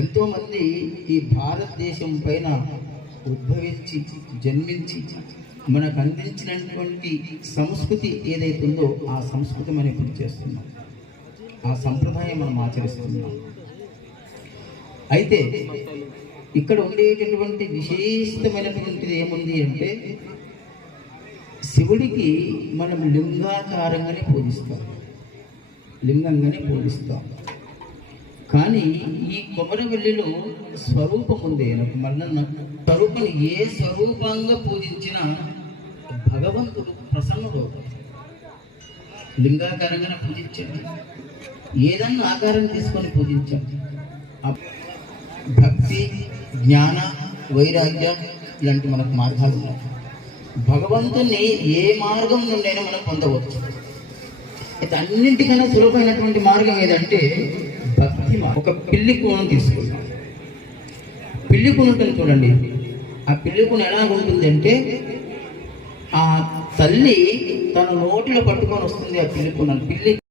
ఎంతోమంది ఈ భారతదేశం పైన ఉద్భవించి జన్మించి మనకు అందించినటువంటి సంస్కృతి ఏదైతుందో ఆ సంస్కృతి మనం ఇప్పుడు చేస్తున్నాం, ఆ సంప్రదాయం మనం ఆచరిస్తున్నాం. అయితే ఇక్కడ ఉండేటటువంటి విశేషమైనటువంటిది ఏముంది అంటే, శివుడికి మనం లింగాకారంగానే పూజిస్తాం, లింగంగానే పూజిస్తాం. కానీ ఈ కొమరవెల్లిలో స్వరూపం ఉంది. మల్లన్న స్వరూపం ఏ స్వరూపంగా పూజించినా భగవంతుడు ప్రసన్నుడు. లింగాకారంగానే పూజించండి, ఏదన్నా ఆకారం తీసుకొని పూజించండి. భక్తి, జ్ఞాన, వైరాగ్యం ఇలాంటి మనకు మార్గాలు ఉన్నాయి. భగవంతుని ఏ మార్గం నుండైనా మనం పొందవచ్చు. అయితే అన్నింటికన్నా సులభమైనటువంటి మార్గం ఏదంటే భక్తి. ఒక పిల్లి కూనను తీసుకుంటాం. పిల్లి కూన ఉంటుంది చూడండి. ఆ పిల్లి కూన ఎలా ఉంటుంది అంటే, ఆ తల్లి తన నోటిలో పట్టుకొని వస్తుంది ఆ పిల్లి కూనను. పిల్లి